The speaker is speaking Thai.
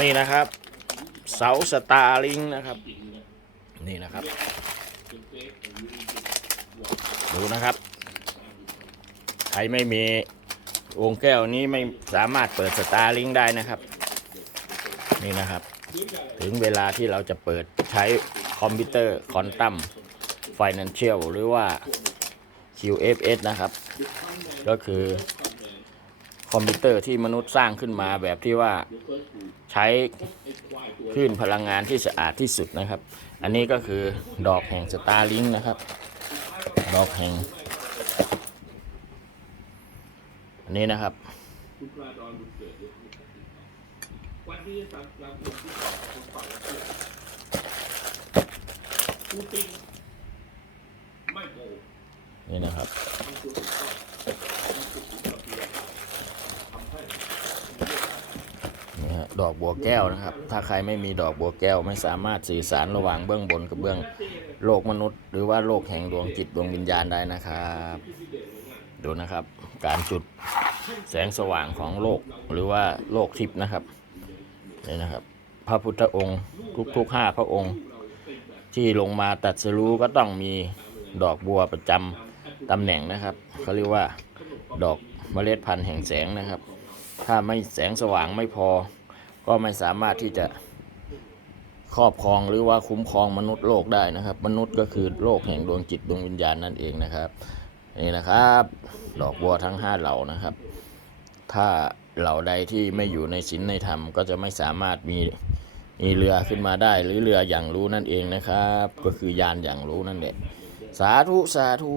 นี่นะครับ เสาสตาร์ลิงนะครับ นี่นะครับ ดูนะครับ ใครไม่มีวงแก้วนี้ไม่สามารถเปิดสตาร์ลิงได้นะครับ นี่นะครับ ถึงเวลาที่เราจะเปิดใช้คอมพิวเตอร์คอนตัม Financial หรือว่า QFS นะครับ ก็คือ อมพิวเตอร์ที่มนุษย์สร้างขึ้นมาแบบที่ว่าใช้คลื่นพลังงานที่สะอาดที่สุดนะครับ อันนี้ก็คือดอกแห่งสตาร์ลิงนะครับ ดอกแห่ง อันนี้นะครับวันนี้ตามตามคนที่ผมฟังแล้วเชื่อปูตินไม่โกนี่นะครับ มันคือถูกต้องมันคือถูกระเบียบทำให้ นี่ฮะ ดอกบัวแก้วนะครับ ถ้าใครไม่มีดอกบัวแก้ว ไม่สามารถสื่อสารระหว่างเบื้องบนกับเบื้องโลกมนุษย์ หรือว่าโลกแห่งดวงจิตดวงวิญญาณได้นะครับ ดูนะครับ การจุดแสงสว่างของโลกหรือว่าโลกทิพย์นะครับนี่นะครับ พระพุทธองค์ทุกๆห้าพระองค์ ที่ลงมาตัดสรู้ก็ต้องมีดอกบัวประจำตำแหน่งนะครับเขาเรียกว่าดอกเมล็ดพันธุ์แห่งแสงนะครับ ถ้าไม่แสงสว่างไม่พอ ก็ไม่สามารถที่จะครอบครองหรือว่าคุ้มครองมนุษย์โลกได้นะครับ มนุษย์ก็คือโลกแห่งดวงจิตดวงวิญญาณนั่นเองนะครับนี่นะครับดอกบัวทั้งห้าเหล่านะครับ ถ้าเหล่าใดที่ไม่อยู่ในศีลในธรรมก็จะไม่สามารถมีมีเรือขึ้นมาได้ หรือเรืออย่างรู้นั่นเองนะครับ ก็คือยานอย่างรู้นั่นแหละสาธุสาธุ